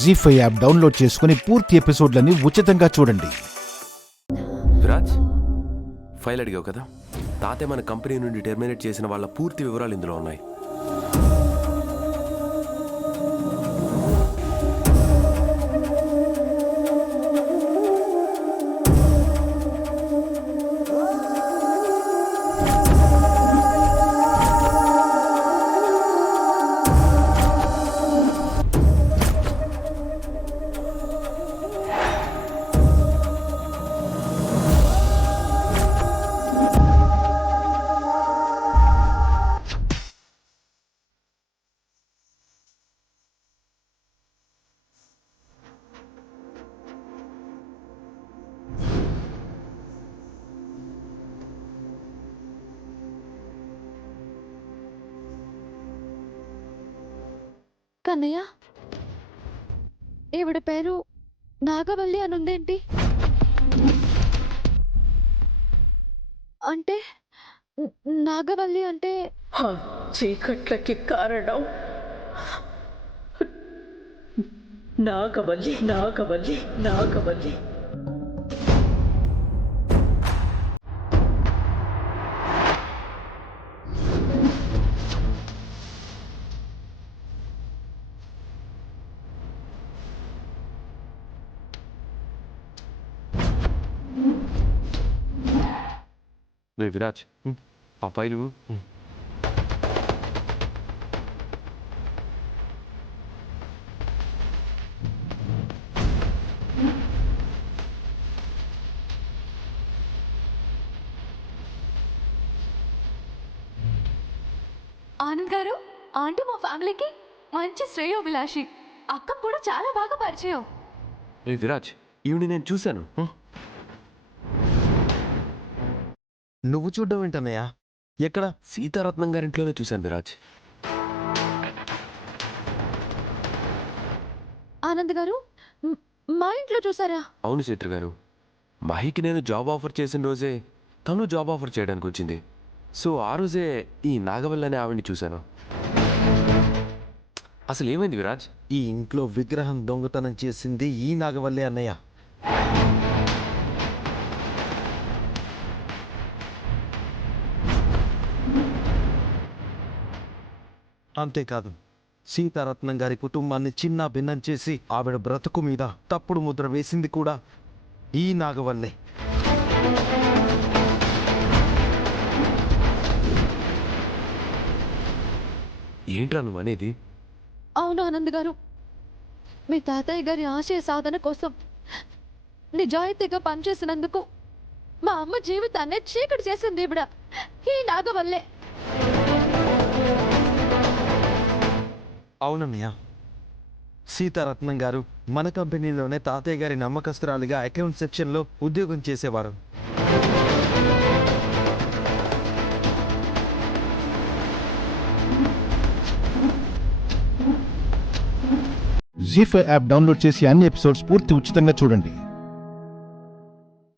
జీ5 app download చేసుకుని పూర్తి ఎపిసోడ్లని ఉచితంగా చూడండి. విరాజ్, ఫైల్ అడిగావు కదా, తాతే మన కంపెనీ నుండి టెర్మినేట్ చేసిన వాళ్ళ పూర్తి వివరాలు ఇందులో ఉన్నాయి. కన్నయ్య, ఈవిడ పేరు నాగవల్లి అనుందేంటి? అంటే నాగవల్లి అంటే ఆ చీకట్లకి కారణం నాగవల్లి నాగవల్లి నాగవల్లి. విరాజ్, ఆ ఫైలు ఆనంద్ గారు, ఆంటీ మా ఫ్యామిలీకి మంచి శ్రేయోభిలాషి. అక్క కూడా చాలా బాగా పరిచయం. విరాజ్, ఈవిని నేను చూశాను. నువ్వు చూడ్డం ఏంటన్నయ్యా? ఎక్కడ? సీతారత్నం గారింట్లోనే చూశాను విరాజ్. ఆనంద్ గారు, మా ఇంట్లో చూసారా? అవును చైత్ర గారు, మహికి నేను జాబ్ ఆఫర్ చేసిన రోజే తను జాబ్ ఆఫర్ చేయడానికి వచ్చింది. సో ఆ రోజే ఈ నాగవల్లి అనే ఆవిడ్ని చూశాను. అసలు ఏమైంది విరాజ్? ఈ ఇంట్లో విగ్రహం దొంగతనం చేసింది ఈ నాగవల్లి అన్నయ్య. అంతేకాదు, సీతారత్నం గారి కుటుంబాన్ని చిన్న భిన్నం చేసి ఆవిడ బ్రతుకు మీద తప్పుడు ముద్ర వేసింది కూడా ఈ నాగవల్లే. ఏంట్రా నువ్వు అనేది? అవును ఆనంద్ గారు, మీ తాతయ్య గారి ఆశయ సాధన కోసం నిజాయితీగా పనిచేసినందుకు మా అమ్మ జీవితాన్ని చీకటి చేసింది ఈవిడ, ఈ నాగవల్లే. అవునన్నయ్య, సీతారత్నం గారు మన కంపెనీలోనే తాతయ్య గారి నమ్మకస్తురాలిగా అకౌంట్ సెక్షన్లో ఉద్యోగం చేసేవారు. జీ5 యాప్ డౌన్లోడ్ చేసి అన్ని ఎపిసోడ్స్ పూర్తి ఉచితంగా చూడండి.